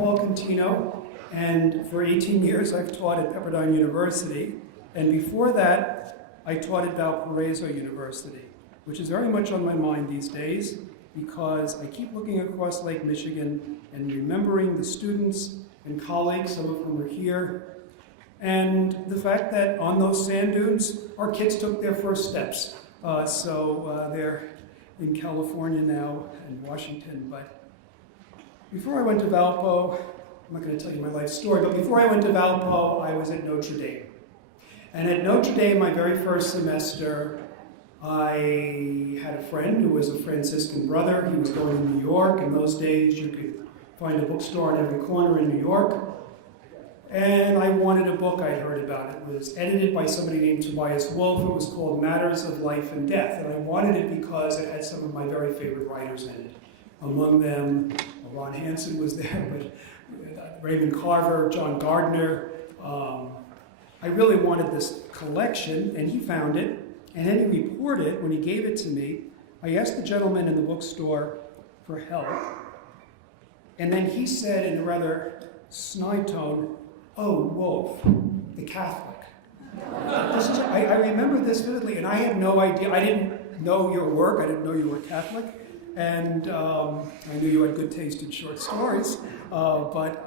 Paul Contino, and for 18 years I've taught at Pepperdine University, and before that I taught at Valparaiso University, which is very much on my mind these days because I keep looking across Lake Michigan and remembering the students and colleagues, some of whom are here, and the fact that on those sand dunes our kids took their first steps. They're in California now and Washington, but before I went to Valpo, I'm not going to tell you my life story, but before I went to Valpo, I was at Notre Dame. And at Notre Dame, my very first semester, I had a friend who was a Franciscan brother. He was going to New York. In those days, you could find a bookstore on every corner in New York. And I wanted a book I'd heard about. It was edited by somebody named Tobias Wolff. It was called Matters of Life and Death. And I wanted it because it had some of my very favorite writers in it. Among them, Ron Hansen was there, but Raymond Carver, John Gardner. I really wanted this collection, and he found it. And then he reported it. When he gave it to me, I asked the gentleman in the bookstore for help. And then he said in a rather snide tone, "Oh, Wolff, the Catholic." I remember this vividly, and I had no idea. I didn't know your work. I didn't know you were Catholic. And I knew you had good taste in short stories. But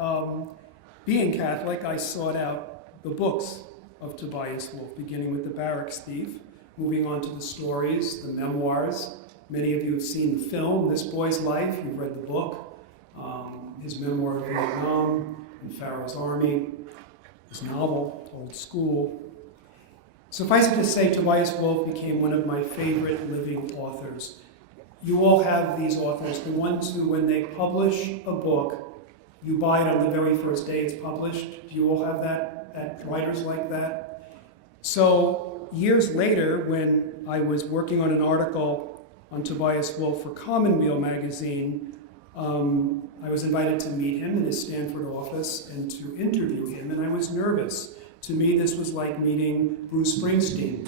being Catholic, I sought out the books of Tobias Wolff, beginning with The Barracks Thief, moving on to the stories, the memoirs. Many of you have seen the film, This Boy's Life. You've read the book. His memoir of Vietnam and Pharaoh's Army. His novel, Old School. Suffice it to say, Tobias Wolff became one of my favorite living authors. You all have these authors, the ones who, when they publish a book, you buy it on the very first day it's published. Do you all have that writers like that? So years later, when I was working on an article on Tobias Wolff for Commonweal magazine, I was invited to meet him in his Stanford office and to interview him, and I was nervous. To me, this was like meeting Bruce Springsteen.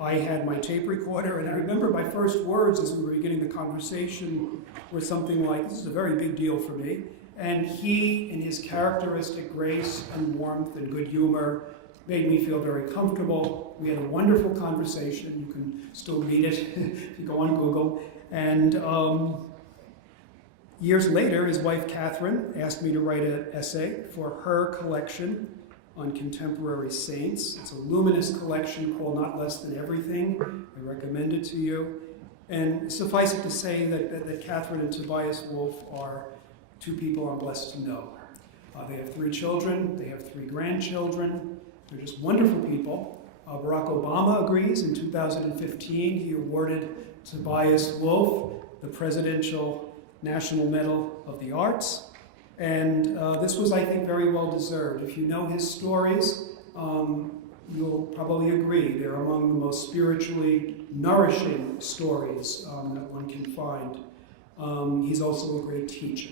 I had my tape recorder, and I remember my first words as we were beginning the conversation were something like, "This is a very big deal for me." And he, in his characteristic grace and warmth and good humor, made me feel very comfortable. We had a wonderful conversation. You can still read it if you go on Google. And years later, his wife, Catherine, asked me to write an essay for her collection on contemporary saints. It's a luminous collection called Not Less Than Everything. I recommend it to you. And suffice it to say that Catherine and Tobias Wolff are two people I'm blessed to know. They have 3 children. They have 3 grandchildren. They're just wonderful people. Barack Obama agrees. In 2015, he awarded Tobias Wolff the Presidential National Medal of the Arts. And this was, I think, very well deserved. If you know his stories, you'll probably agree. They're among the most spiritually nourishing stories that one can find. He's also a great teacher.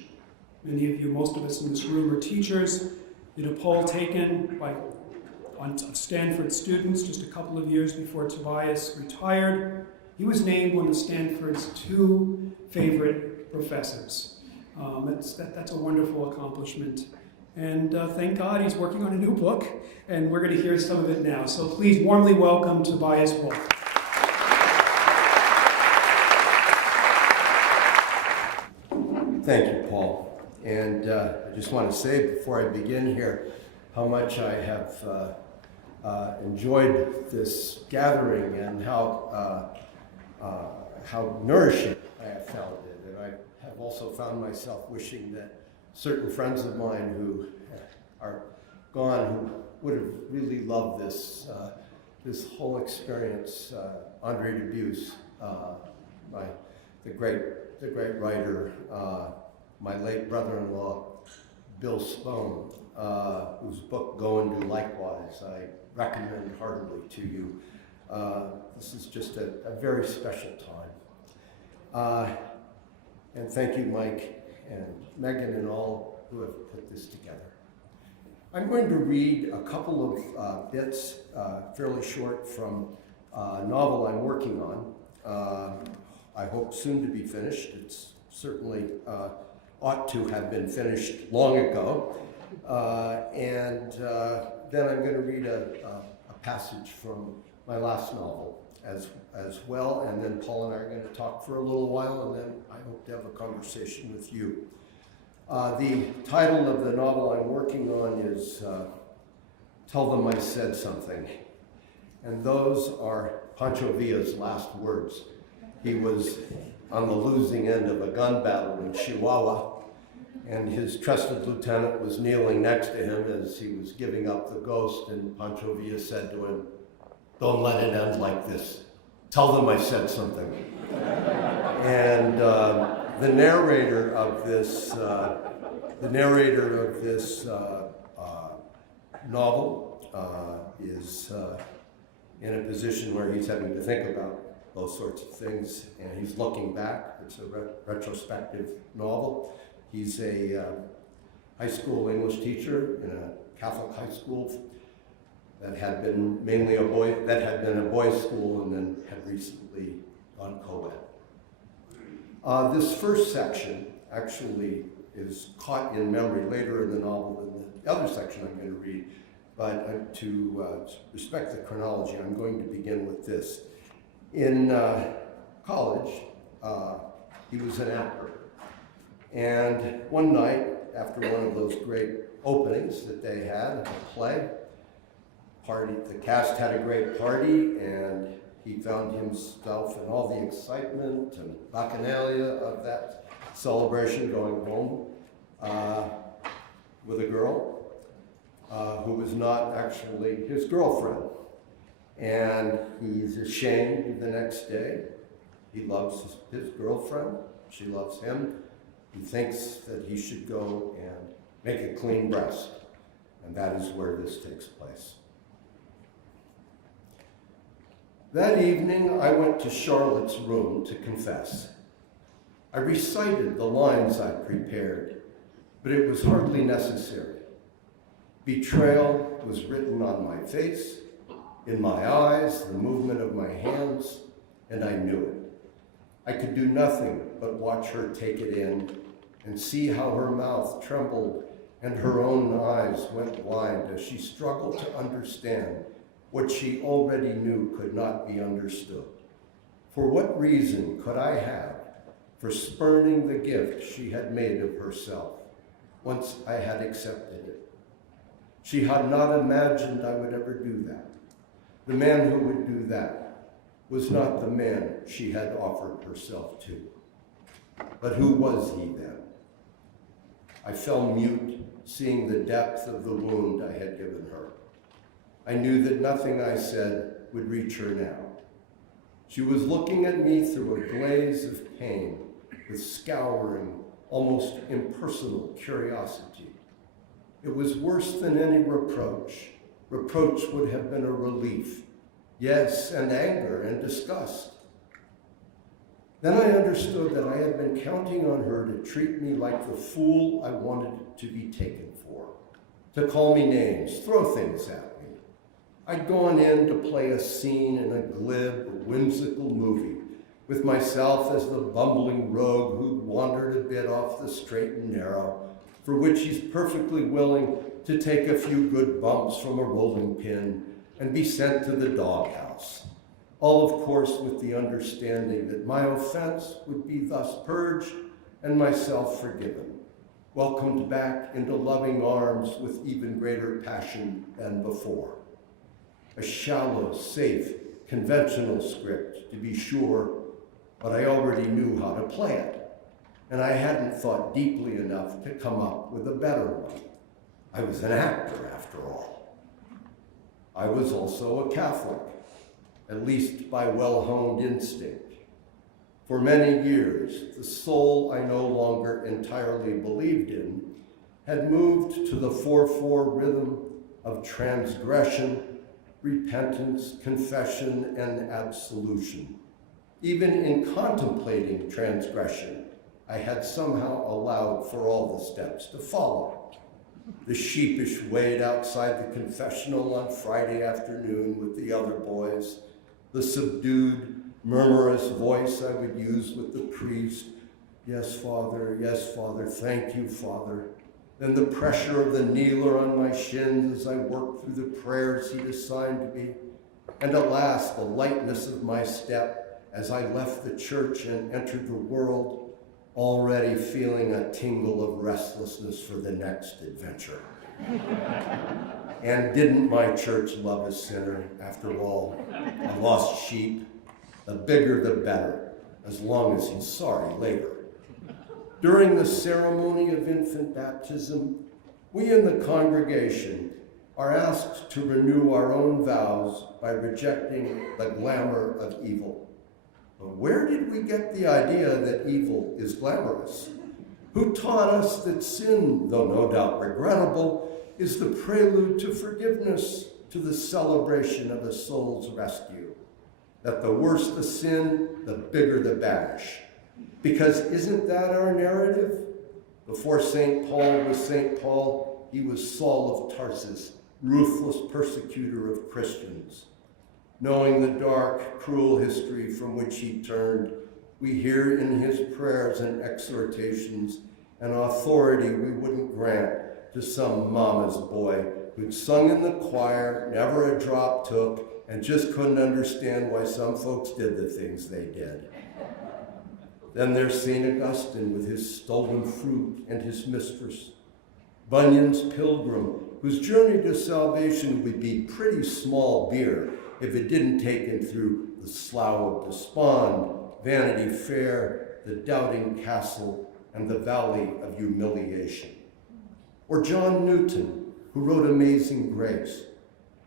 Many of you, most of us in this room, are teachers. Did a poll taken on Stanford students just a couple of years before Tobias retired. He was named one of Stanford's 2 favorite professors. That's a wonderful accomplishment. And thank God he's working on a new book, and we're going to hear some of it now. So please warmly welcome Tobias Wolff. Thank you, Paul. And I just want to say before I begin here how much I have enjoyed this gathering and how nourishing I have found it. And I have also found myself wishing that certain friends of mine who are gone, who would have really loved this whole experience. Andre Dubus, the great writer, my late brother-in-law, Bill Spohn, whose book Go and Do Likewise I recommend heartily to you. This is just a very special time. And thank you, Mike and Megan and all who have put this together. I'm going to read a couple of bits, fairly short, from a novel I'm working on. I hope soon to be finished. It's certainly ought to have been finished long ago. Then I'm going to read a passage from my last novel as well, and then Paul and I are going to talk for a little while, and then I hope to have a conversation with you. The title of the novel I'm working on is Tell Them I Said Something, and those are Pancho Villa's last words. He was on the losing end of a gun battle in Chihuahua, and his trusted lieutenant was kneeling next to him as he was giving up the ghost, and Pancho Villa said to him, "Don't let it end like this. Tell them I said something." And the narrator of this novel is in a position where he's having to think about those sorts of things, and he's looking back. It's a retrospective novel. He's a high school English teacher in a Catholic high school that had been a boys' school and then had recently gone co-ed. This first section actually is caught in memory later in the novel than the other section I'm going to read, but to respect the chronology, I'm going to begin with this. In college, he was an actor. And one night, after one of those great openings that they had at a play, the cast had a great party, and he found himself in all the excitement and bacchanalia of that celebration going home with a girl who was not actually his girlfriend. And he's ashamed the next day. He loves his girlfriend. She loves him. He thinks that he should go and make a clean breast. And that is where this takes place. That evening, I went to Charlotte's room to confess. I recited the lines I prepared, but it was hardly necessary. Betrayal was written on my face, in my eyes, the movement of my hands, and I knew it. I could do nothing but watch her take it in and see how her mouth trembled and her own eyes went blind as she struggled to understand what she already knew could not be understood. For what reason could I have for spurning the gift she had made of herself once I had accepted it? She had not imagined I would ever do that. The man who would do that was not the man she had offered herself to. But who was he then? I fell mute, seeing the depth of the wound I had given her. I knew that nothing I said would reach her now. She was looking at me through a glaze of pain, with scouring, almost impersonal curiosity. It was worse than any reproach. Reproach would have been a relief. Yes, and anger and disgust. Then I understood that I had been counting on her to treat me like the fool I wanted to be taken for, to call me names, throw things at me. I'd gone in to play a scene in a glib, whimsical movie, with myself as the bumbling rogue who'd wandered a bit off the straight and narrow, for which he's perfectly willing to take a few good bumps from a rolling pin and be sent to the doghouse. All, of course, with the understanding that my offense would be thus purged and myself forgiven, welcomed back into loving arms with even greater passion than before. A shallow, safe, conventional script, to be sure, but I already knew how to play it, and I hadn't thought deeply enough to come up with a better one. I was an actor, after all. I was also a Catholic, at least by well-honed instinct. For many years, the soul I no longer entirely believed in had moved to the 4/4 rhythm of transgression, repentance, confession, and absolution. Even in contemplating transgression, I had somehow allowed for all the steps to follow. The sheepish wait outside the confessional on Friday afternoon with the other boys, the subdued, murmurous voice I would use with the priest, Yes, Father, thank you, Father. Then the pressure of the kneeler on my shins as I worked through the prayers he'd assigned me. And at last, the lightness of my step as I left the church and entered the world, already feeling a tingle of restlessness for the next adventure. And didn't my church love a sinner, after all? A lost sheep, the bigger the better, as long as he's sorry later. During the ceremony of infant baptism, we in the congregation are asked to renew our own vows by rejecting the glamour of evil. But where did we get the idea that evil is glamorous? Who taught us that sin, though no doubt regrettable, is the prelude to forgiveness, to the celebration of a soul's rescue? That the worse the sin, the bigger the bash. Because isn't that our narrative? Before St. Paul was St. Paul, he was Saul of Tarsus, ruthless persecutor of Christians. Knowing the dark, cruel history from which he turned, we hear in his prayers and exhortations an authority we wouldn't grant to some mama's boy who'd sung in the choir, never a drop took, and just couldn't understand why some folks did the things they did. Then there's St. Augustine with his stolen fruit and his mistress. Bunyan's pilgrim, whose journey to salvation would be pretty small beer if it didn't take him through the Slough of Despond, Vanity Fair, the Doubting Castle, and the Valley of Humiliation. Or John Newton, who wrote Amazing Grace.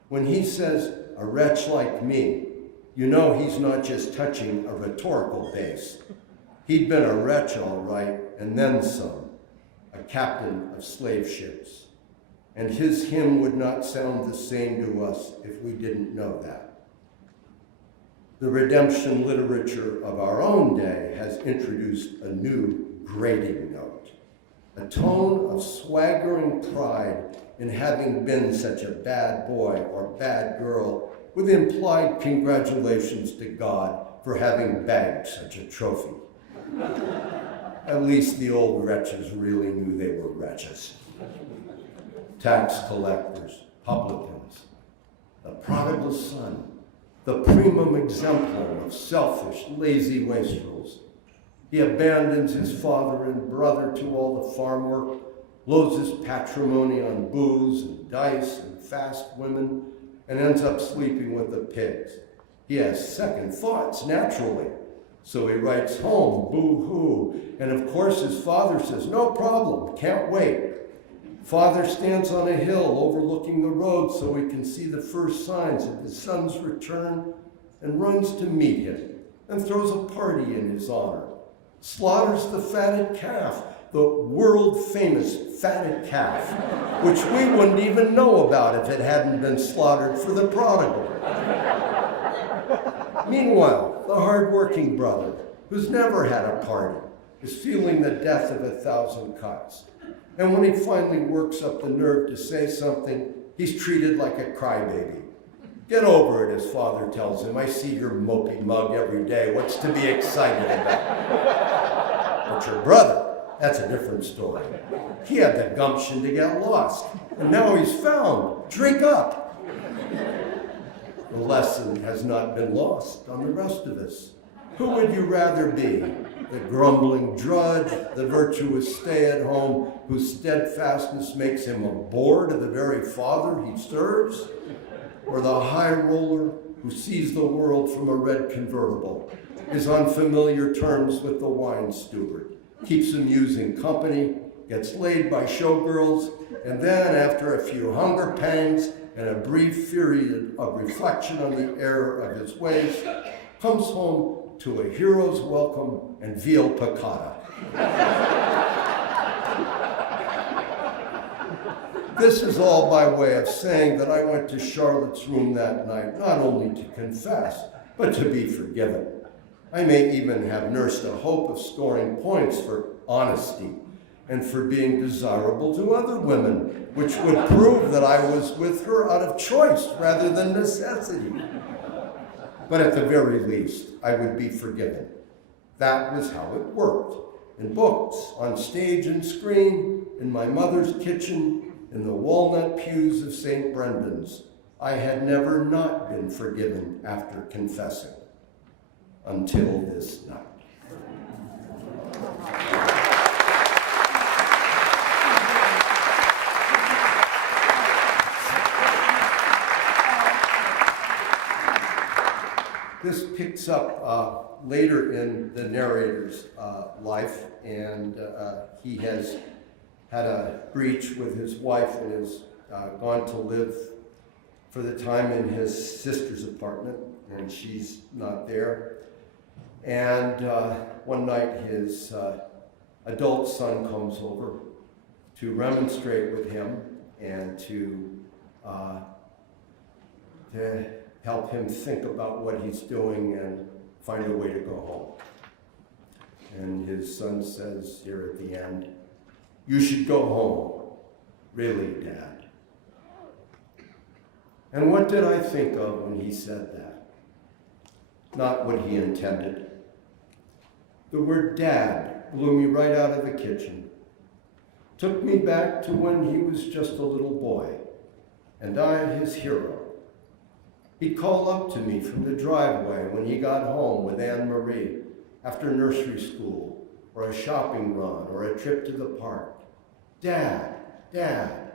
When he says, "a wretch like me," you know he's not just touching a rhetorical base. He'd been a wretch, all right, and then some, a captain of slave ships. And his hymn would not sound the same to us if we didn't know that. The redemption literature of our own day has introduced a new grading note, a tone of swaggering pride in having been such a bad boy or bad girl, with implied congratulations to God for having bagged such a trophy. At least the old wretches really knew they were wretches. Tax collectors, publicans, the prodigal son, the primum exemplar of selfish, lazy wastrels. He abandons his father and brother to all the farm work, blows his patrimony on booze and dice and fast women, and ends up sleeping with the pigs. He has second thoughts, naturally. So he writes home, boo-hoo. And of course his father says, "No problem, can't wait." Father stands on a hill overlooking the road so he can see the first signs of his son's return and runs to meet him and throws a party in his honor. Slaughters the fatted calf, the world-famous fatted calf, which we wouldn't even know about if it hadn't been slaughtered for the prodigal. Meanwhile, the hard-working brother, who's never had a party, is feeling the death of 1,000 cuts. And when he finally works up the nerve to say something, he's treated like a crybaby. "Get over it," his father tells him. "I see your mopey mug every day. What's to be excited about?" But your brother, that's a different story. He had the gumption to get lost, and now he's found. Drink up. The lesson has not been lost on the rest of us. Who would you rather be? The grumbling drudge, the virtuous stay-at-home whose steadfastness makes him a bore to the very father he serves? Or the high roller who sees the world from a red convertible, is on familiar terms with the wine steward, keeps amusing company, gets laid by showgirls, and then, after a few hunger pangs and a brief period of reflection on the error of his ways, comes home to a hero's welcome and veal piccata. This is all by way of saying that I went to Charlotte's room that night, not only to confess, but to be forgiven. I may even have nursed a hope of scoring points for honesty and for being desirable to other women, which would prove that I was with her out of choice rather than necessity. But at the very least, I would be forgiven. That was how it worked. in books, on stage and screen, in my mother's kitchen, in the walnut pews of St. Brendan's. I had never not been forgiven after confessing, until this night. This picks up later in the narrator's life, and he has had a breach with his wife and has gone to live for the time in his sister's apartment, and she's not there. And one night his adult son comes over to remonstrate with him and to help him think about what he's doing and find a way to go home. And his son says here at the end, "You should go home. Really, Dad." And what did I think of when he said that? Not what he intended. The word Dad blew me right out of the kitchen. Took me back to when he was just a little boy, and I his hero. He'd call up to me from the driveway when he got home with Anne-Marie after nursery school, or a shopping run, or a trip to the park. "Dad, Dad."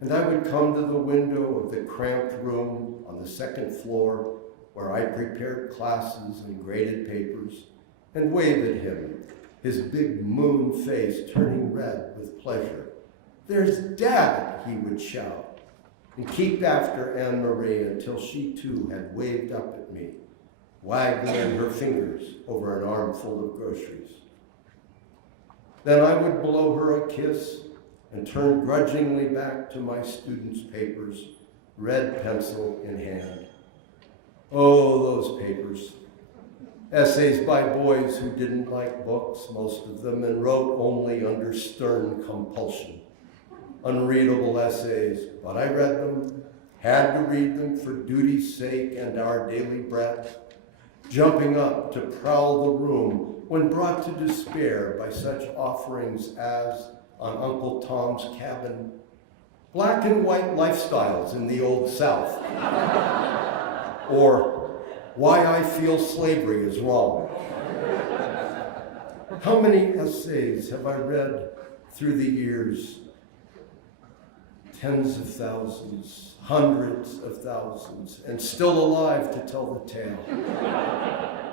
And I would come to the window of the cramped room on the second floor where I prepared classes and graded papers, and wave at him, his big moon face turning red with pleasure. "There's Dad," he would shout, and keep after Anne-Marie until she too had waved up at me, waggling her fingers over an armful of groceries. Then I would blow her a kiss and turn grudgingly back to my students' papers, red pencil in hand. Oh, those papers. Essays by boys who didn't like books, most of them, and wrote only under stern compulsion. Unreadable essays, but I read them, had to read them for duty's sake and our daily bread, jumping up to prowl the room when brought to despair by such offerings as, on Uncle Tom's Cabin, black and white lifestyles in the Old South, or Why I Feel Slavery is Wrong. How many essays have I read through the years? Tens of thousands, hundreds of thousands, and still alive to tell the tale.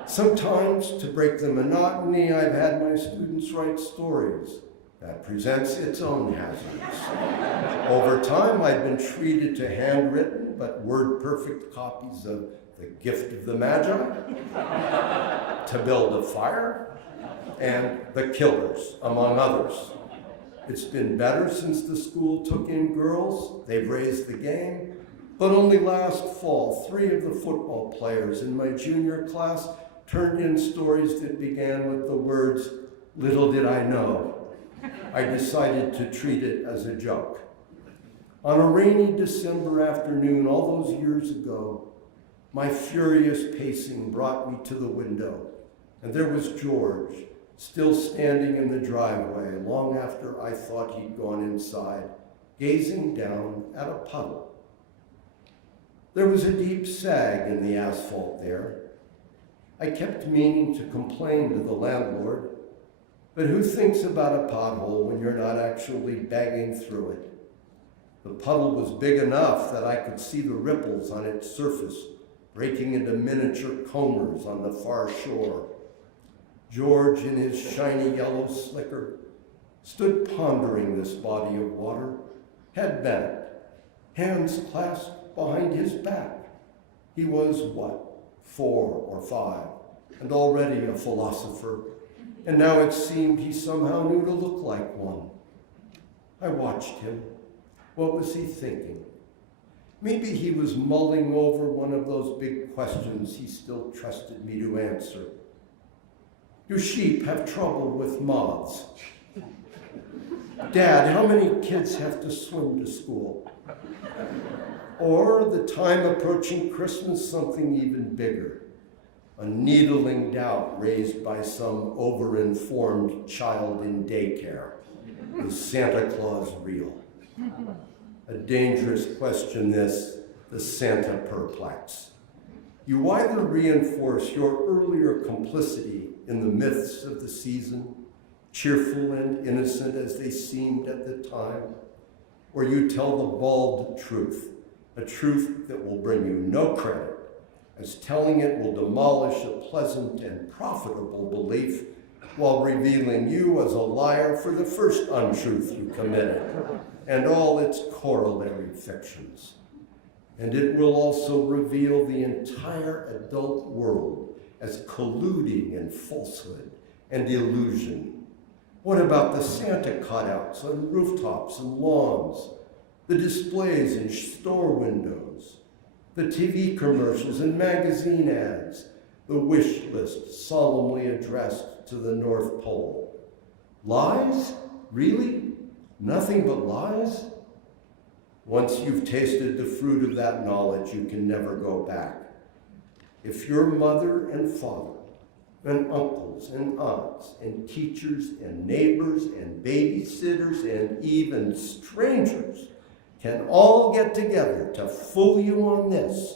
Sometimes, to break the monotony, I've had my students write stories. That presents its own hazards. Over time, I've been treated to handwritten but word-perfect copies of The Gift of the Magi, To Build a Fire, and The Killers, among others. It's been better since the school took in girls. They've raised the game. But only last fall, 3 of the football players in my junior class turned in stories that began with the words, "Little did I know." I decided to treat it as a joke. On a rainy December afternoon all those years ago, my furious pacing brought me to the window, and there was George, still standing in the driveway long after I thought he'd gone inside, gazing down at a puddle. There was a deep sag in the asphalt there. I kept meaning to complain to the landlord, but who thinks about a pothole when you're not actually bagging through it? The puddle was big enough that I could see the ripples on its surface, breaking into miniature combers on the far shore. George, in his shiny yellow slicker, stood pondering this body of water, head bent, hands clasped behind his back. He was, 4 or 5, and already a philosopher, and now it seemed he somehow knew to look like one. I watched him. What was he thinking? Maybe he was mulling over one of those big questions he still trusted me to answer. Do sheep have trouble with moths? Dad, how many kids have to swim to school? Or, the time approaching Christmas, something even bigger. a needling doubt raised by some over-informed child in daycare. Is Santa Claus real? A dangerous question this, the Santa perplex. You either reinforce your earlier complicity in the myths of the season, cheerful and innocent as they seemed at the time, or you tell the bald truth, a truth that will bring you no credit, as telling it will demolish a pleasant and profitable belief while revealing you as a liar for the first untruth you committed and all its corollary fictions. And it will also reveal the entire adult world as colluding in falsehood and illusion. What about the Santa cutouts on rooftops and lawns, the displays in store windows, the TV commercials and magazine ads, the wish list solemnly addressed to the North Pole? Lies? Really? Nothing but lies? Once you've tasted the fruit of that knowledge, you can never go back. If your mother and father and uncles and aunts and teachers and neighbors and babysitters and even strangers can all get together to fool you on this,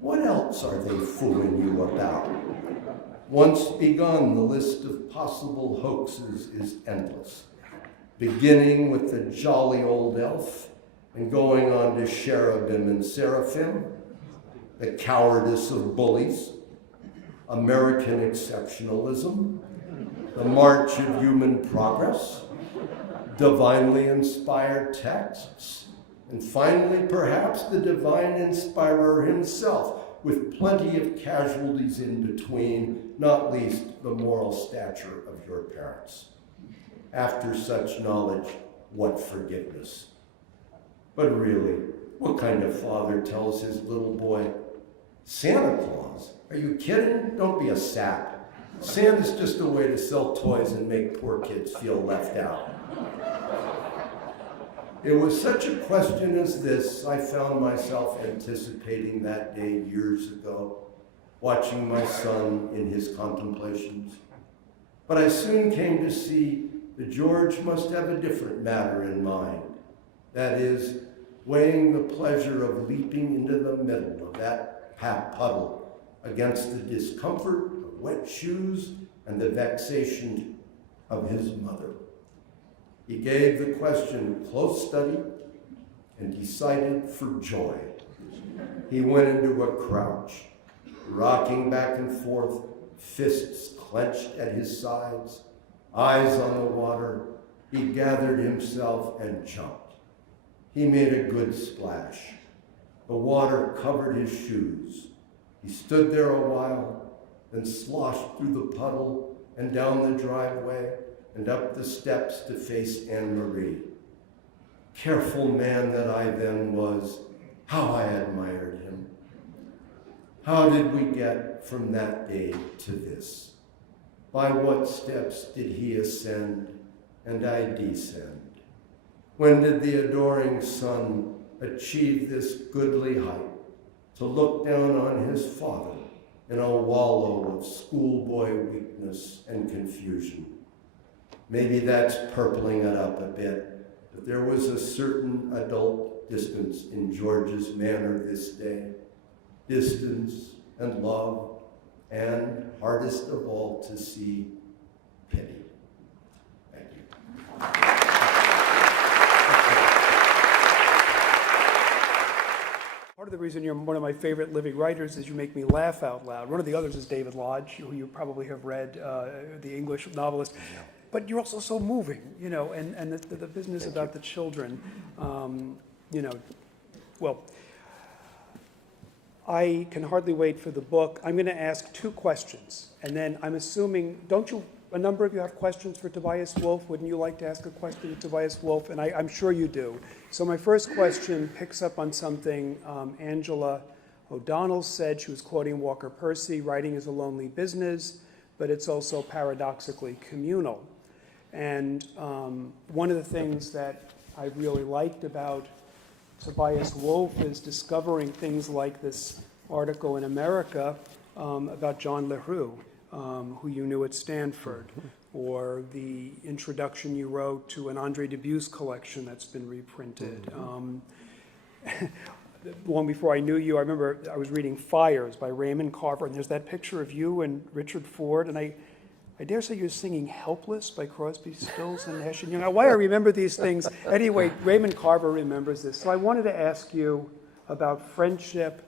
what else are they fooling you about? Once begun, the list of possible hoaxes is endless, beginning with the jolly old elf and going on to cherubim and seraphim, the cowardice of bullies, American exceptionalism, the march of human progress, divinely inspired texts, and finally, perhaps the divine inspirer himself, with plenty of casualties in between, not least the moral stature of your parents. After such knowledge, what forgiveness? But really, what kind of father tells his little boy, Santa Claus? Are you kidding? Don't be a sap. Santa's just a way to sell toys and make poor kids feel left out. It was such a question as this I found myself anticipating that day years ago, watching my son in his contemplations. But I soon came to see that George must have a different matter in mind. That is, weighing the pleasure of leaping into the middle of that puddle against the discomfort of wet shoes and the vexation of his mother. He gave the question close study and decided for joy. He went into a crouch, rocking back and forth, fists clenched at his sides, eyes on the water. He gathered himself and jumped. He made a good splash. The water covered his shoes. He stood there a while, then sloshed through the puddle and down the driveway and up the steps to face Anne-Marie. Careful man that I then was, how I admired him. How did we get from that day to this? By what steps did he ascend and I descend? When did the adoring son achieve this goodly height, to look down on his father in a wallow of schoolboy weakness and confusion? Maybe that's purpling it up a bit, but there was a certain adult distance in George's manner this day. Distance and love, and hardest of all to see, pity. Thank you. Part of the reason you're one of my favorite living writers is you make me laugh out loud. One of the others is David Lodge, who you probably have read, the English novelist. Yeah. But you're also so moving, you know, and the business Thank about you. the children, you know, well, I can hardly wait for the book. I'm going to ask two questions, and then I'm assuming, a number of you have questions for Tobias Wolff? Wouldn't you like to ask a question to Tobias Wolff? And I'm sure you do. So my first question picks up on something Angela O'Donnell said. She was quoting Walker Percy, writing is a lonely business, but it's also paradoxically communal. And one of the things that I really liked about Tobias Wolff is discovering things like this article in America about John LaRue, who you knew at Stanford, or the introduction you wrote to an Andre Dubus collection that's been reprinted. Long before I knew you, I remember I was reading Fires by Raymond Carver, and there's that picture of you and Richard Ford, and I dare say you're singing Helpless by Crosby, Stills, and Nash & Young. Now, why I remember these things, anyway, Raymond Carver remembers this. So I wanted to ask you about friendship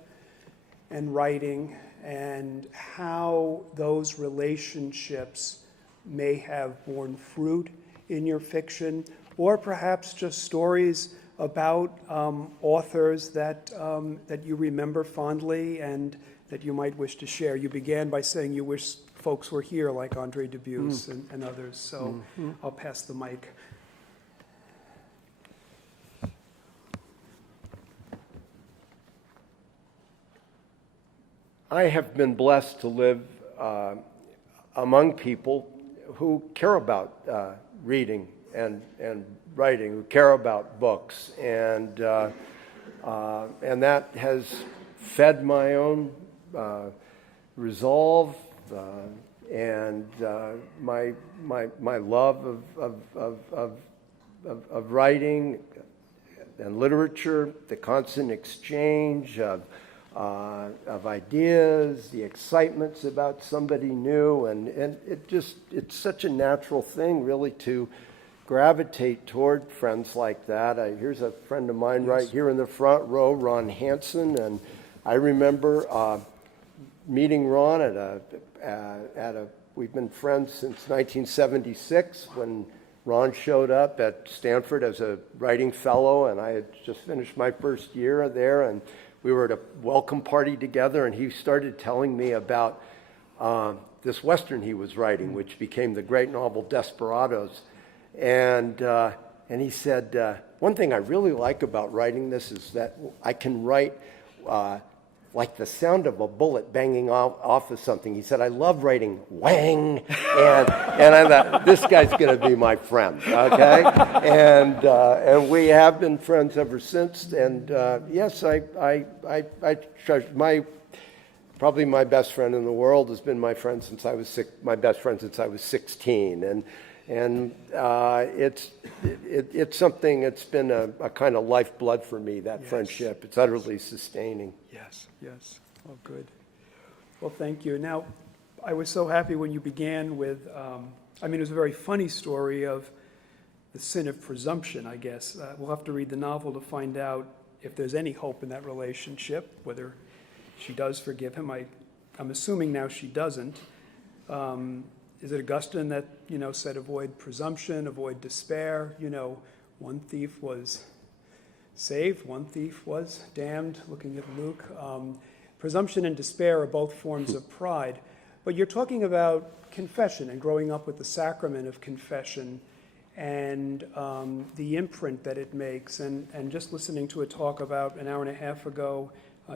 and writing and how those relationships may have borne fruit in your fiction, or perhaps just stories about authors that you remember fondly and that you might wish to share. You began by saying you wish folks were here like Andre Dubus and others, so I'll pass the mic. I have been blessed to live among people who care about reading and writing, who care about books, and that has fed my own resolve and my love of writing and literature, the constant exchange of ideas, the excitements about somebody new, and it's such a natural thing, really, to gravitate toward friends like that. Here's a friend of mine right here in the front row, Ron Hansen, and I remember meeting Ron we've been friends since 1976 when Ron showed up at Stanford as a writing fellow, and I had just finished my first year there, and we were at a welcome party together, and he started telling me about this Western he was writing, which became the great novel Desperados. And he said, one thing I really like about writing this is that I can write like the sound of a bullet banging off of something. He said, I love writing whang, and I thought, this guy's going to be my friend, okay? And we have been friends ever since. And yes, I treasure probably my best friend in the world has been my best friend since I was 16, and it's something. It's been a kind of lifeblood for me, that friendship. It's utterly sustaining. Yes. Oh, good. Well, thank you. Now, I was so happy when you began with, it was a very funny story of the sin of presumption, I guess. We'll have to read the novel to find out if there's any hope in that relationship, whether she does forgive him. I'm assuming now she doesn't. Is it Augustine that, said avoid presumption, avoid despair? One thief was saved, one thief was damned, looking at Luke. Presumption and despair are both forms of pride. But you're talking about confession and growing up with the sacrament of confession and the imprint that it makes. And just listening to a talk about an hour and a half ago,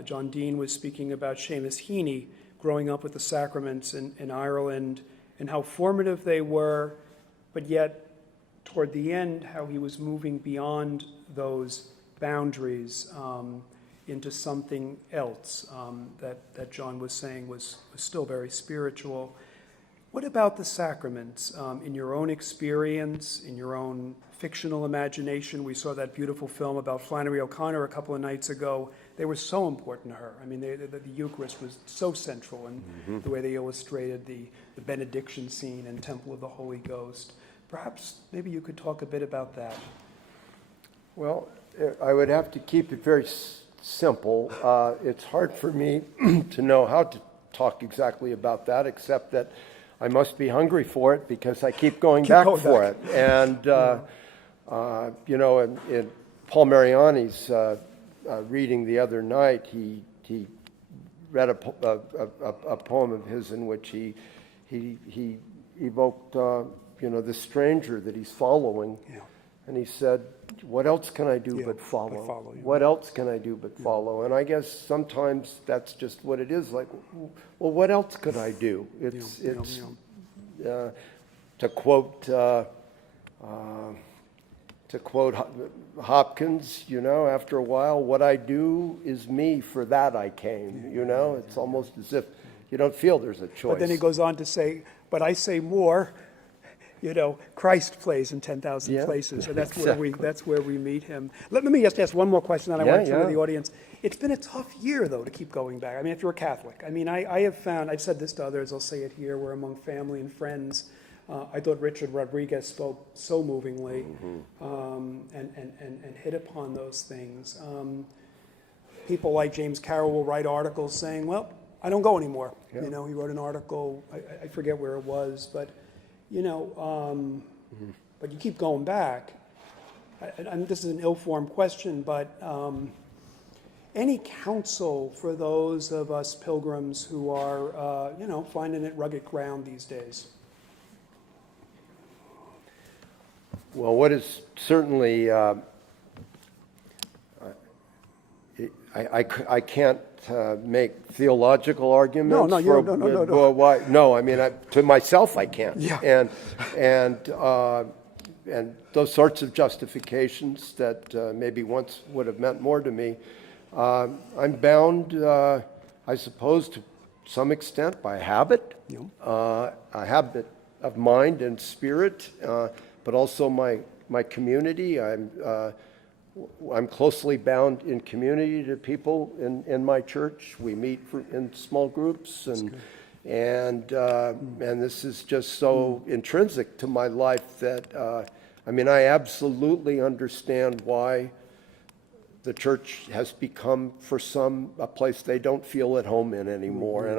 John Dean was speaking about Seamus Heaney growing up with the sacraments in Ireland and how formative they were, but yet toward the end, how he was moving beyond those boundaries into something else that John was saying was still very spiritual. What about the sacraments? In your own experience, in your own fictional imagination, we saw that beautiful film about Flannery O'Connor a couple of nights ago. They were so important to her. The Eucharist was so central, and the way they illustrated the benediction scene in Temple of the Holy Ghost. Perhaps maybe you could talk a bit about that. Well, I would have to keep it very simple. It's hard for me to know how to talk exactly about that, except that I must be hungry for it because I keep going back for it. And, in Paul Mariani's reading the other night, he read a poem of his in which he evoked, the stranger that he's following. Yeah. And he said, what else can I do but follow? What else can I do but follow? And I guess sometimes that's just what it is. Like, well, what else could I do? It's to quote Hopkins, after a while, what I do is me, for that I came. It's almost as if you don't feel there's a choice. But then he goes on to say, but I say more, Christ plays in 10,000 Yeah, places, and exactly. that's where we meet him. Let me just ask one more question, then I want to turn to the audience. It's been a tough year, though, to keep going back. I mean, if you're a Catholic. I mean, I have found, I've said this to others, I'll say it here, we're among family and friends. I thought Richard Rodriguez spoke so movingly and hit upon those things. People like James Carroll will write articles saying, well, I don't go anymore. Yeah. He wrote an article, I forget where it was, but but you keep going back. And this is an ill-formed question, but any counsel for those of us pilgrims who are, finding it rugged ground these days? Well, what is certainly, I can't make theological arguments. No, I mean, to myself I can't. Yeah. And those sorts of justifications that maybe once would have meant more to me, I'm bound, I suppose, to some extent by habit, a habit of mind and spirit, but also my community. I'm closely bound in community to people in my church. We meet in small groups, and this is just so intrinsic to my life that I absolutely understand why the church has become, for some, a place they don't feel at home in anymore, and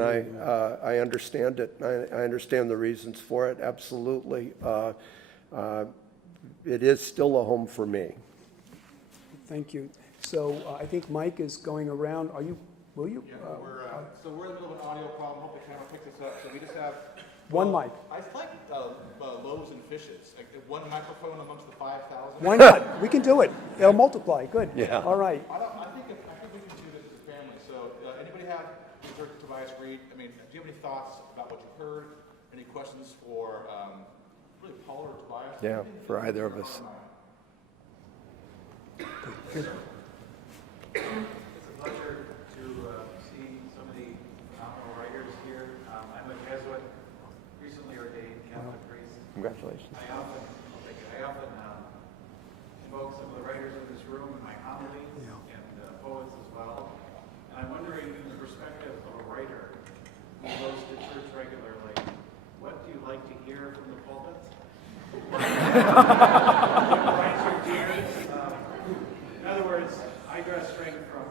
I understand it. I understand the reasons for it. Absolutely, it is still a home for me. Thank you. So I think Mike is going around. Will you? Yeah, so we're in the middle of an audio problem. Hope the camera picks this up. So we just have one mic. I like loaves and fishes. Like one microphone amongst the 5,000. Why not? We can do it. It'll multiply. Good. Yeah. All right. I think we can do this as a family. So anybody have Tobias Reed? I mean, do you have any thoughts about what you've heard? Any questions for really Paul or Tobias? Yeah, for either of us. It's a pleasure to see so many phenomenal writers here. I'm a Jesuit, recently ordained Catholic priest. Congratulations. I often invoke some of the writers in this room in my homily and poets as well. And I'm wondering, in the perspective of a writer who goes to church regularly, what do you like to hear from the pulpit? What grinds your gears? In other words, I draw strength from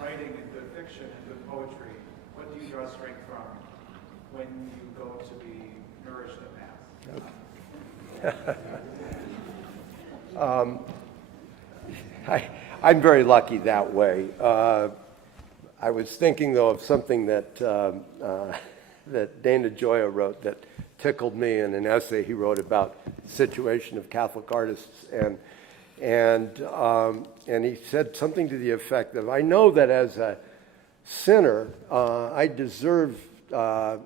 writing and good fiction and good poetry. What do you draw strength from when you go to be nourished at Mass? I'm very lucky that way. I was thinking, though, of something that that Dana Gioia wrote that tickled me in an essay he wrote about the situation of Catholic artists, and he said something to the effect of, I know that as a sinner, I deserve to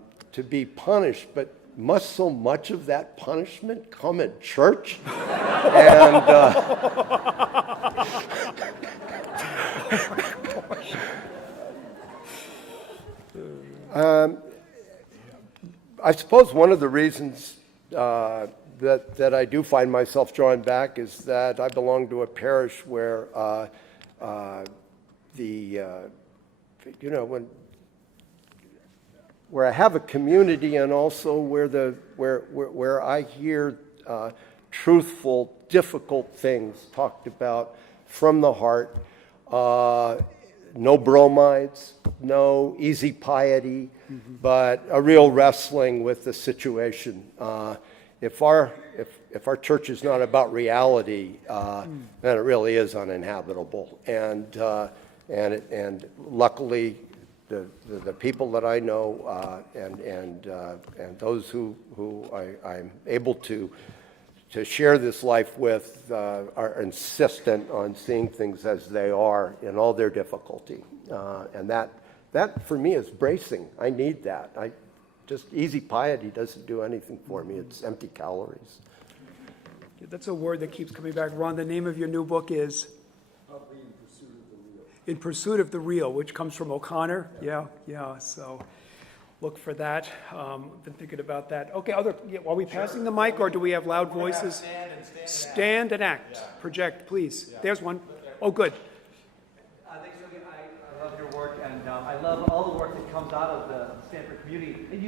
be punished, but must so much of that punishment come at church? And I suppose one of the reasons that I do find myself drawn back is that I belong to a parish where where I have a community, and also where I hear truthful, difficult things talked about from the heart. No bromides, no easy piety, but a real wrestling with the situation. If our church is not about reality, then it really is uninhabitable. And luckily, the people that I know and those who I'm able to share this life with are insistent on seeing things as they are in all their difficulty. And that for me is bracing. I need that. Just easy piety doesn't do anything for me. It's empty calories. That's a word that keeps coming back. Ron, the name of your new book is? In Pursuit of the Real, which comes from O'Connor. Yeah. So, look for that. Been thinking about that. Okay, are we passing the mic, or do we have loud voices? Stand and act. Project, please. There's one. Oh, good. Thanks, Toby. I love your work, and I love all the work that comes out of the Stanford community. And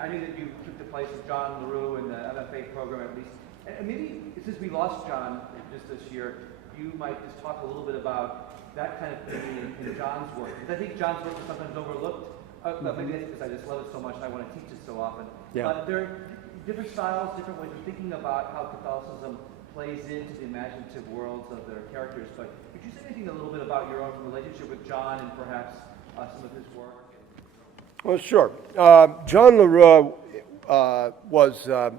I knew that you took the place of John LaRue in the MFA program at least. And maybe since we lost John just this year, you might just talk a little bit about that kind of thing in John's work. Because I think John's work is sometimes overlooked. Maybe that's because I just love it so much and I want to teach it so often. Yeah. There are different styles, different ways of thinking about how Catholicism plays into the imaginative worlds of their characters. But could you say anything a little bit about your own relationship with John and perhaps some of his work? Well, sure. John LaRue was a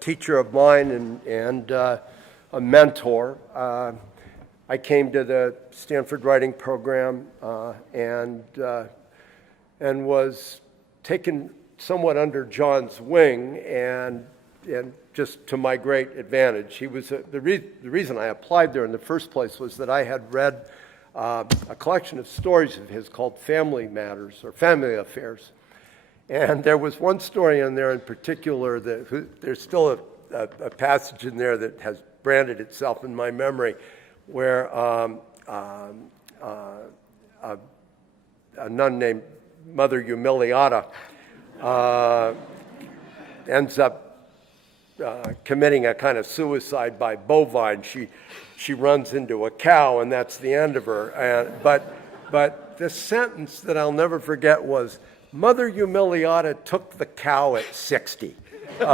teacher of mine and a mentor. I came to the Stanford writing program and was taken somewhat under John's wing, and just to my great advantage. He was the reason I applied there in the first place was that I had read a collection of stories of his called Family Matters or Family Affairs, and there was one story in there in particular that there's still a passage in there that has branded itself in my memory, where a nun named Mother Humiliata ends up committing a kind of suicide by bovine. She runs into a cow, and that's the end of her. But the sentence that I'll never forget was, Mother Humiliata took the cow at 60. When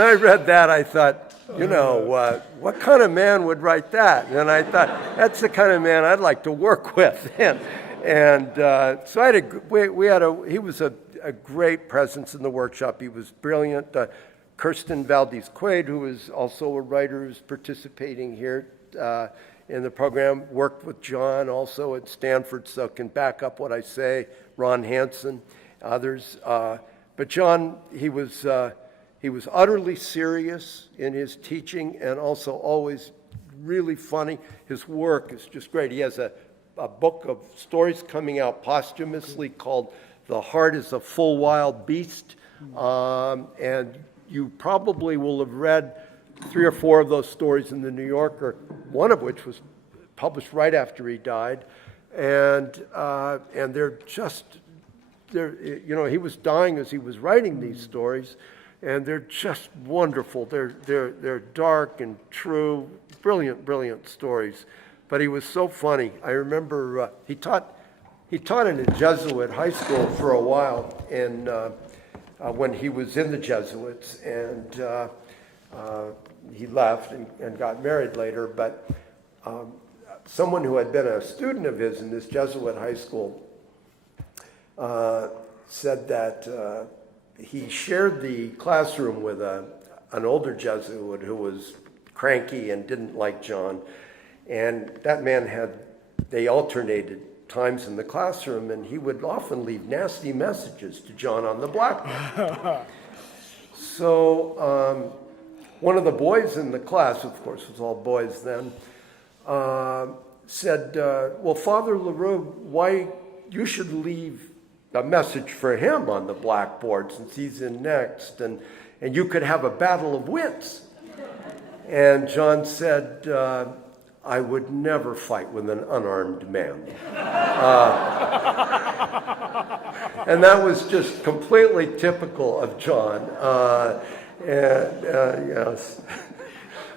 I read that, I thought, what kind of man would write that? And I thought, that's the kind of man I'd like to work with. So he was a great presence in the workshop. He was brilliant. Kirsten Valdez-Quaid, who is also a writer who's participating here in the program, worked with John also at Stanford, so can back up what I say. Ron Hansen, others. But John, he was utterly serious in his teaching and also always really funny. His work is just great. He has a book of stories coming out posthumously called The Heart is a Full Wild Beast. And you probably will have read 3 or 4 of those stories in the New Yorker, one of which was published right after he died. And they're he was dying as he was writing these stories, and they're just wonderful. They're dark and true, brilliant stories. But he was so funny. I remember he taught in a Jesuit high school for a while, and when he was in the Jesuits, and he left and got married later. But someone who had been a student of his in this Jesuit high school said that he shared the classroom with an older Jesuit who was cranky and didn't like John. And that man they alternated times in the classroom, and he would often leave nasty messages to John on the blackboard. So one of the boys in the class, of course it was all boys then, said, well, Father LaRue, why you should leave a message for him on the blackboard since he's in next, and you could have a battle of wits. And John said, I would never fight with an unarmed man. And that was just completely typical of John. Yes.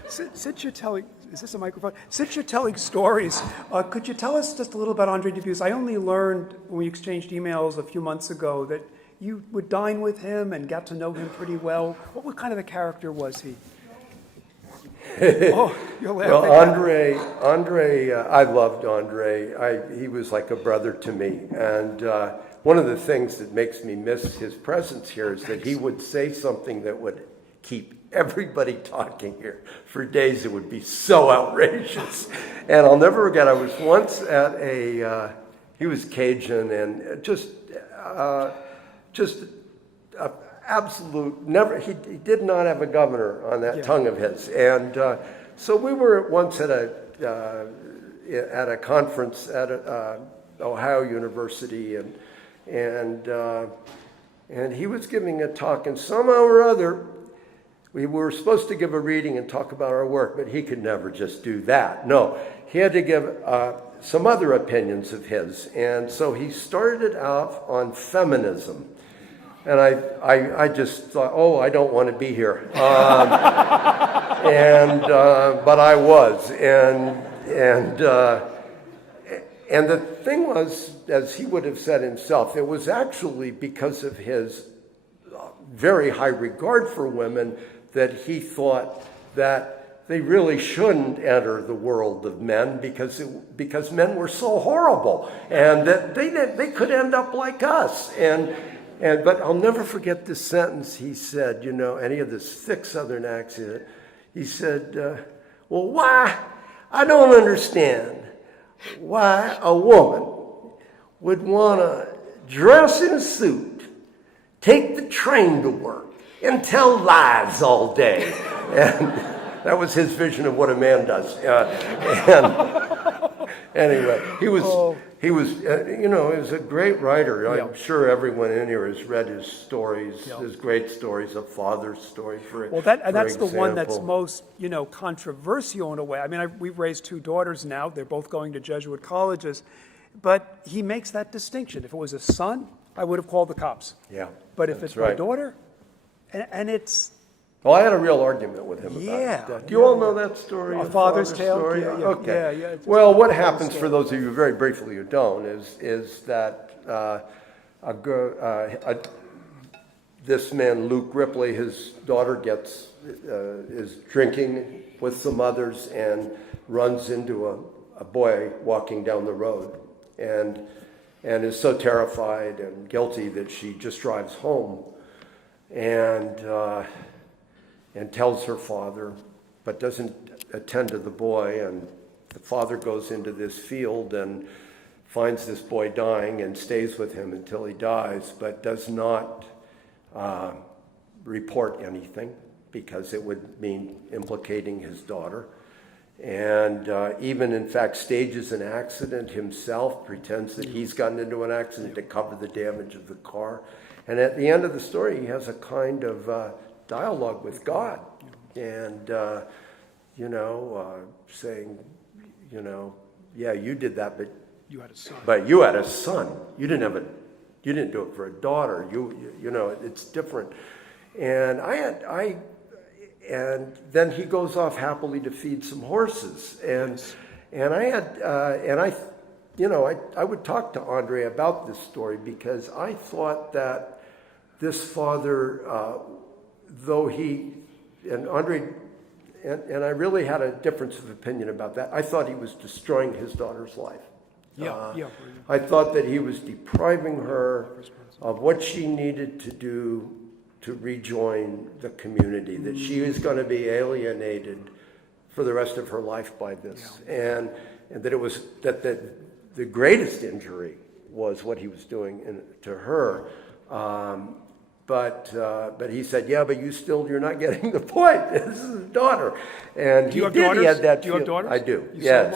Since you're telling, is this a microphone? Since you're telling stories, could you tell us just a little about Andre Dubus? I only learned when we exchanged emails a few months ago that you would dine with him and got to know him pretty well. What kind of a character was he? Oh, you're laughing. Well, Andre, I loved Andre. He was like a brother to me. And one of the things that makes me miss his presence here is that he would say something that would keep everybody talking here for days. It would be so outrageous. And I'll never forget, I was once at he was Cajun, and just absolute, never, he did not have a governor on that tongue of his. And so we were once at a conference Ohio University, and he was giving a talk, and somehow or other, we were supposed to give a reading and talk about our work, but he could never just do that. No, he had to give some other opinions of his, and so he started out on feminism. And I just thought, oh, I don't want to be here. But I was. And the thing was, as he would have said himself, it was actually because of his very high regard for women that he thought that they really shouldn't enter the world of men because men were so horrible and that they could end up like us. But I'll never forget this sentence he said, and he had this thick Southern accent. He said, well, why? I don't understand why a woman would want to dress in a suit, take the train to work, and tell lies all day. And that was his vision of what a man does. Anyway, he was, he was a great writer. I'm sure everyone in here has read his stories, his great stories, a father's story, for that's example. the one that's most, controversial in a way. I mean, we've raised 2 daughters now. They're both going to Jesuit colleges. But he makes that distinction. If it was a son, I would have called the cops. Yeah. But if it's my daughter, and it's... Well, I had a real argument with him about it. Do you all know that story? A Father's Tale? Story? Yeah. Okay. Well, what happens, for those of you very briefly who don't, is that this man, Luke Ripley, his daughter is drinking with some others and runs into a boy walking down the road and is so terrified and guilty that she just drives home and tells her father, but doesn't attend to the boy. And the father goes into this field and finds this boy dying and stays with him until he dies, but does not report anything because it would mean implicating his daughter. And even, in fact, stages an accident himself, pretends that he's gotten into an accident to cover the damage of the car. And at the end of the story, he has a kind of dialogue with God and, saying, yeah, you did that, but You had a son. But you had a son. You didn't do it for a daughter. It's different. And and then he goes off happily to feed some horses. And I would talk to Andre about this story because I thought that this father, though he, and Andre, and I really had a difference of opinion about that. I thought he was destroying his daughter's life. I thought that he was depriving her of what she needed to do to rejoin the community, that she was going to be alienated for the rest of her life by this, and that it was that the greatest injury was what he was doing to her. But he said, yeah, but you're not getting the point. This is his daughter. And Do you have daughters? Do you have daughters? I do, yes.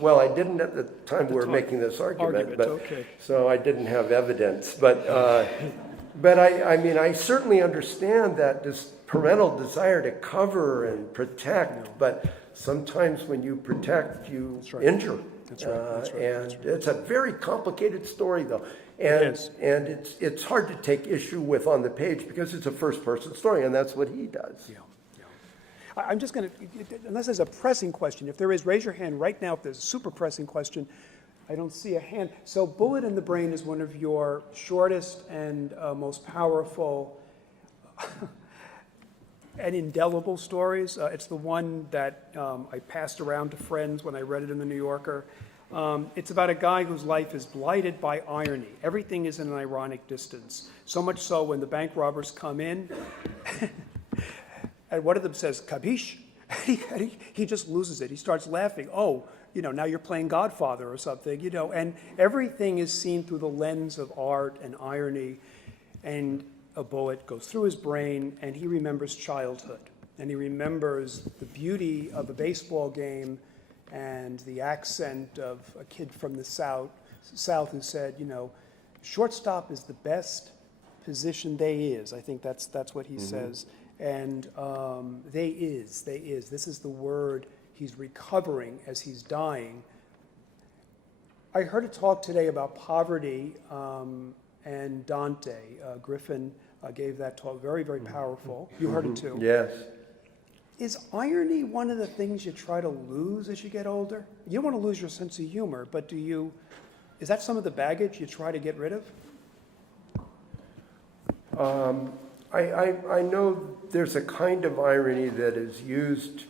Well, I didn't at the time we were making this argument, but okay. So I didn't have evidence. But I certainly understand that this parental desire to cover and protect, but sometimes when you protect, you injure. That's right. And it's a very complicated story, though. And it's hard to take issue with on the page because it's a first-person story, and that's what he does. Yeah. I'm just going to, unless there's a pressing question, if there is, raise your hand right now if there's a super pressing question. I don't see a hand. So Bullet in the Brain is one of your shortest and most powerful and indelible stories. It's the one that I passed around to friends when I read it in the New Yorker. It's about a guy whose life is blighted by irony. Everything is in an ironic distance. So much so when the bank robbers come in, and one of them says, "Kabish," he just loses it. He starts laughing. Oh, now you're playing Godfather or something, and everything is seen through the lens of art and irony, and a bullet goes through his brain, and he remembers childhood, and he remembers the beauty of a baseball game and the accent of a kid from the South who said, you know, shortstop is the best position they is. I think that's what he says. And they is. This is the word he's recovering as he's dying. I heard a talk today about poverty and Dante. Griffin gave that talk, very, very powerful. You heard it too. Yes. Is irony one of the things you try to lose as you get older? You don't want to lose your sense of humor, but is that some of the baggage you try to get rid of? I know there's a kind of irony that is used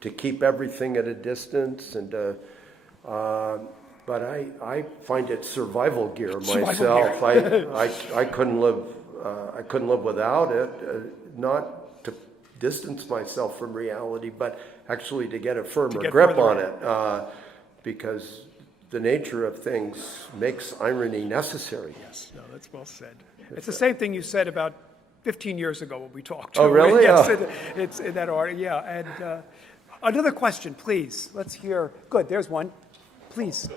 to keep everything at a distance, and but I find it survival gear myself. I couldn't live without it. Not to distance myself from reality, but actually to get a firmer grip on it, because the nature of things makes irony necessary. Yes, no, that's well said. It's the same thing you said about 15 years ago when we talked. Oh, really? Yes, it's in that order, yeah. And another question, please. Let's hear. Good, there's one. Please.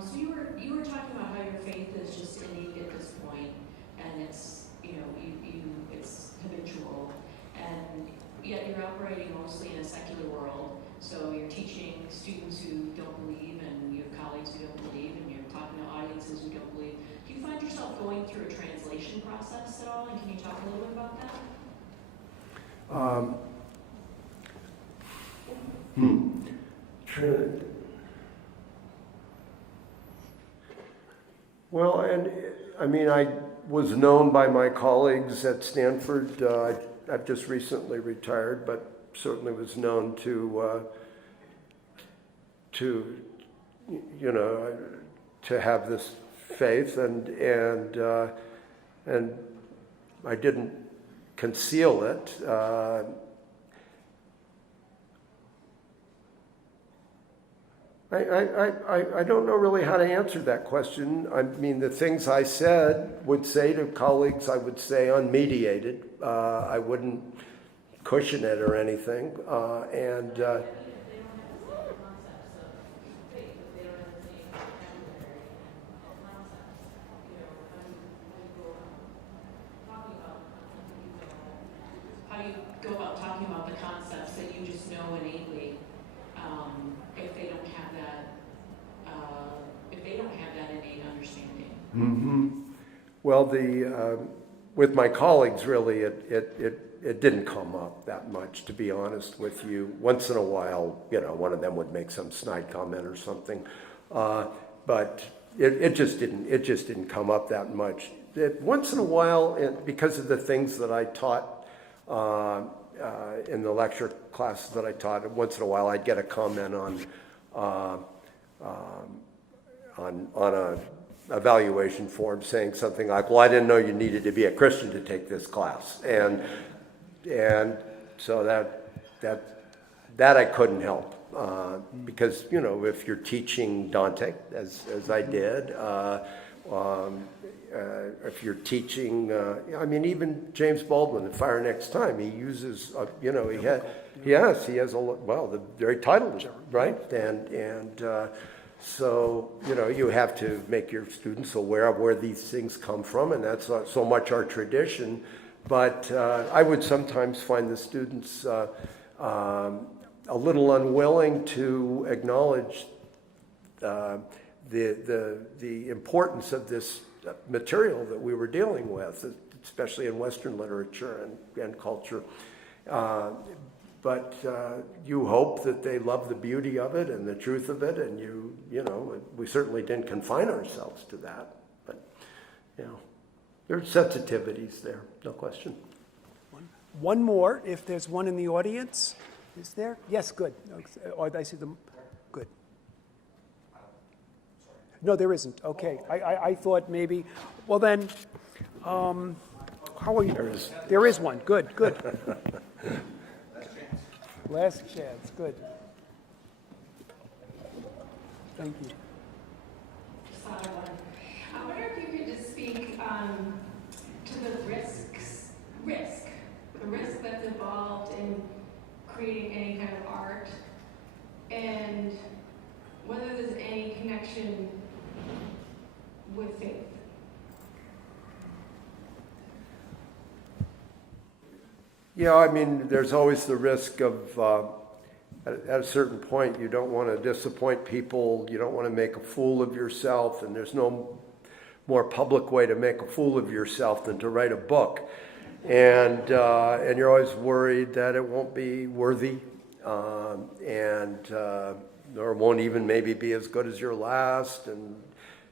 So you were talking about how your faith is just innate at this point, and it's, you know, it's habitual, and yet you're operating mostly in a secular world. So you're teaching students who don't believe, and you have colleagues who don't believe, and you're talking to audiences who don't believe. Do you find yourself going through a translation process at all, and can you talk a little bit about that? Well, and I mean, I was known by my colleagues at Stanford. I've just recently retired, but certainly was known to you know, to have this faith, and I didn't conceal it. I don't know really how to answer that question. I mean, the things I would say to colleagues, I would say unmediated. I wouldn't cushion it or anything. How do you go about talking about the concepts that you just know innately, if they don't have that innate understanding? Mm-hmm. Well, with my colleagues, really, it didn't come up that much, to be honest with you. Once in a while, you know, one of them would make some snide comment or something, but it just didn't come up that much. Once in a while, because of the things that I taught in the lecture classes that I taught, once in a while I'd get a comment on a evaluation form saying something like, "Well, I didn't know you needed to be a Christian to take this class," and so that I couldn't help, because, you know, if you're teaching Dante, as I did, if you're teaching, I mean, even James Baldwin in Fire Next Time, he uses, you know, he has the very title is right, and so, you know, you have to make your students aware of where these things come from, and that's not so much our tradition. But I would sometimes find the students a little unwilling to acknowledge the importance of this material that we were dealing with, especially in Western literature and culture. But you hope that they love the beauty of it and the truth of it, and you know, we certainly didn't confine ourselves to that. But, you know, there's sensitivities there, no question. One more, if there's one in the audience. Is there? Yes, good. Oh, I see them. Good. No, there isn't. Okay. I thought maybe. Well then, how are you? There is one. Good. Last chance. Good. Thank you. I wonder if you could just speak to the risk connection with faith? Yeah, I mean, there's always the risk of, at a certain point, you don't want to disappoint people, you don't want to make a fool of yourself, and there's no more public way to make a fool of yourself than to write a book. And you're always worried that it won't be worthy, or won't even maybe be as good as your last, and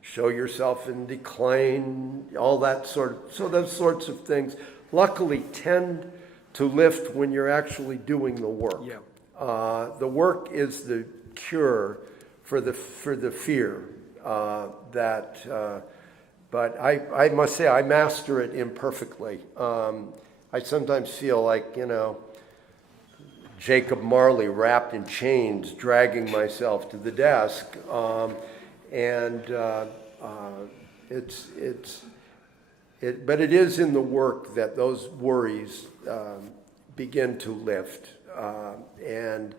show yourself in decline, all that so those sorts of things luckily tend to lift when you're actually doing the work. Yeah. The work is the cure for the fear but I must say I master it imperfectly. I sometimes feel like, Jacob Marley wrapped in chains, dragging myself to the desk, but it is in the work that those worries begin to lift, and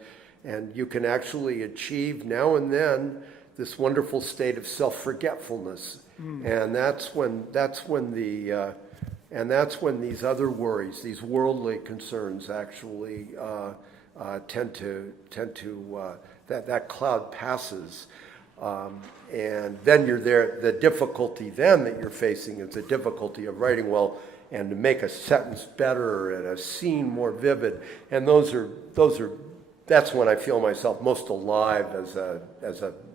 you can actually achieve now and then this wonderful state of self-forgetfulness, and that's when these other worries, these worldly concerns, actually tend to that cloud passes. And then you're there. The difficulty then that you're facing is the difficulty of writing well and to make a sentence better and a scene more vivid. And that's when I feel myself most alive as a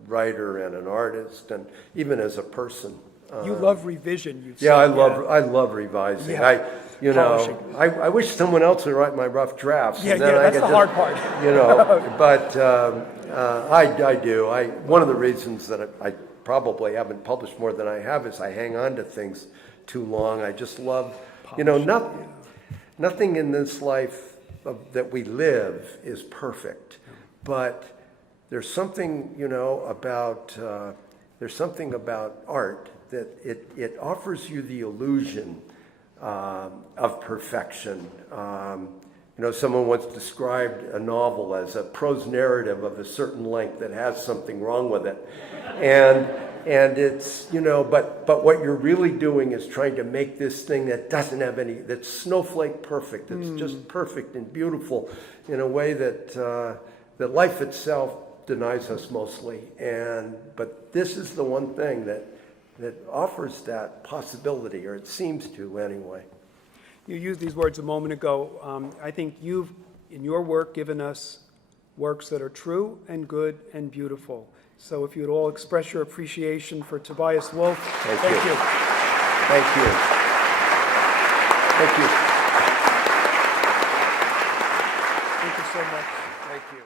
writer and an artist, and even as a person. You love revision, you've Yeah, said. I love revising. Yeah. I wish someone else would write my rough drafts. Yeah, and then that's I could the hard part. But I do. One of the reasons that I probably haven't published more than I have is I hang on to things too long. I just love, nothing in this life that we live is perfect, but there's something, about art that it offers you the illusion of perfection. Someone once described a novel as a prose narrative of a certain length that has something wrong with it. And it's, but what you're really doing is trying to make this thing that doesn't have that's snowflake perfect, it's just perfect and beautiful in a way that life itself denies us mostly. But this is the one thing that offers that possibility, or it seems to anyway. You used these words a moment ago. I think you've, in your work, given us works that are true and good and beautiful. So if you'd all express your appreciation for Tobias Wolff. Thank you. you. Thank you. Thank you. Thank you so much. Thank you.